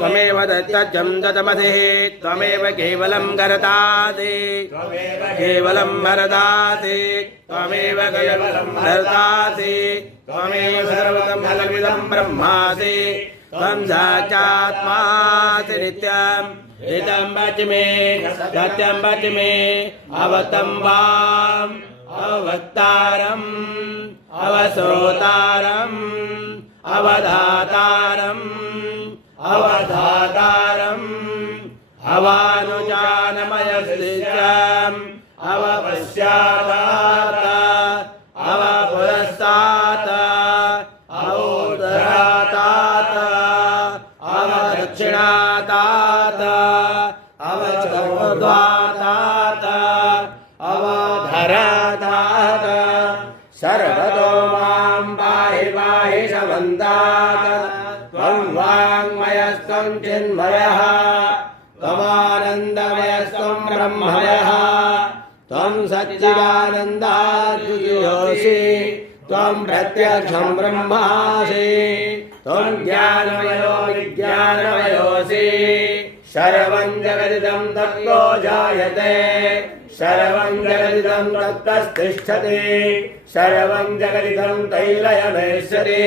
त्वमेव दत्तजं ददमधिः त्वमेव केवलं गरतादि केवलं भरदाति त्वमेव केवलं भरतासि त्वमेव सर्वतं फलमिदं ब्रह्मासि त्वं साक्षात्मासि नित्यम् ऋतं वच मे सत्यं वच मे अवतं वाम् अवक्तारम् अवश्रोतारम् अवधातारम् अवधातारम् अवानुजानमयस्तिष्ठम् अवपश्चात् अवपुरस्तात् अवोत्तरात् अवदक्षिणात् अवचोर्ध्वात् अवधरात् सर्वतो मां पाहि पाहि समन्तात् त्वं वाङ्मयस्त्वं चिन्मयः त्वमानन्दमयस्त्वं ब्रह्ममयः त्वं सच्चिदानन्दाद्वितीयोऽसि त्वं प्रत्यक्षं ब्रह्मासि त्वं ज्ञानमयो विज्ञानमयोऽसि सर्वं जगदिदं तत्त्वो जायते सर्वं जगदिदं तत्तस्तिष्ठति सर्वं जगदिदं तैलयमेष्यति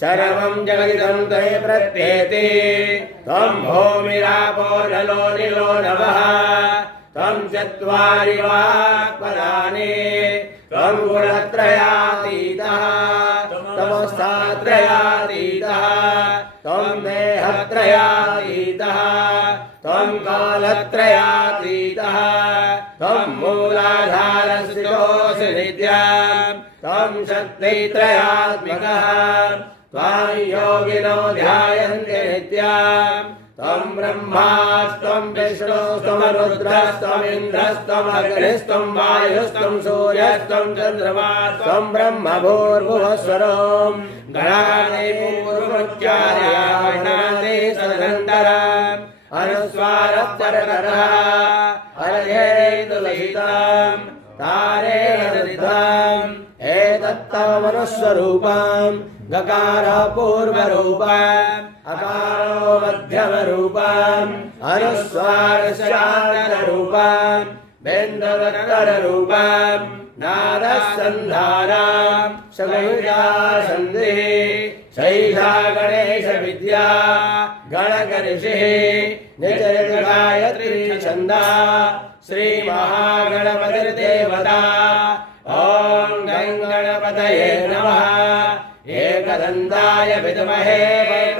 सर्वं जगदिदं तै प्रत्येति त्वं भूमिरापो नलो निलो नभः त्वं चत्वारि वाक्पदानि त्वं गुणत्रयातीतः तमस्तात्रयातीतः त्वं देहत्रयातीतः त्वं कालत्रयातीतः त्वं मूलाधारस्थितोऽसि नित्यं त्वं शक्तित्रयात्मकः त्वां योगिनो ध्यायन्ते नित्यं त्वं ब्रह्मास्त्वं विष्णुस्त्वं रुद्रस्त्वमिन्द्रस्त्वमग्निस्त्वं वायुस्त्वं सूर्यस्त्वं चन्द्रमास्त्वं ब्रह्म भूर्भुवस्वरं गणादि पूर्वोच्चार्याणादि सदन्तरम् अनुस्वारस्तरकरः हरये तुलसितं तारे हरितं एतत्तव मनुस्वरूपं गकार पूर्वरूपम् अकारो मध्यमरूपम् अनुस्वारशान्तरूपम् बिन्दवत्तररूपम् नादसन्धानं सगुजा सन्धिः शैषा गणेश विद्या गणकर्षिः निचरित गायत्री छन्दः श्री महागणपतिर्देवता ॐ गं गणपतये नमः एकदन्ताय विद्महे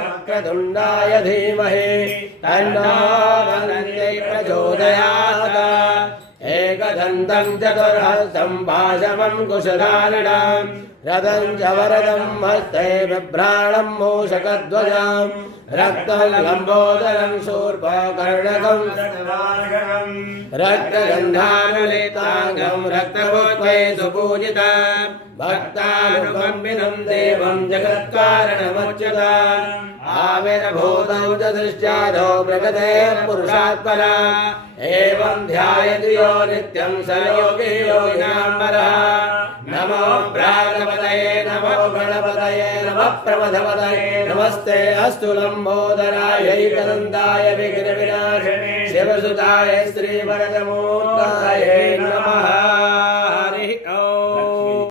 वक्रतुण्डाय धीमहि तन्नो दन्ती प्रचोदयात् एकदन्तं चतुर्हस्तं भाषमं कुशधारिणं रथं च वरदं हस्ते बिभ्राणं मूषकध्वजं रक्तं लम्बोदरं शूर्पकर्णकं रक्तगन्धानुलेताङ्गं रक्तपुष्पै सुपूजितं भक्तानुकम्पिनं देवं जगत्कारणमच्युतम् आविर्भूतं च दृष्ट्यादौ प्रगते पुरुषात् परा एवं ध्यायति यो नित्यं स योगी योगिनाम्बरः नमो प्राणपतये नमो गणपतये नमः प्रमथपतये नमस्ते अस्तु लम्बोदराय एकदन्ताय विघ्नविनाशिने शिवसुताय श्रीवरदमूर्ताय नमः।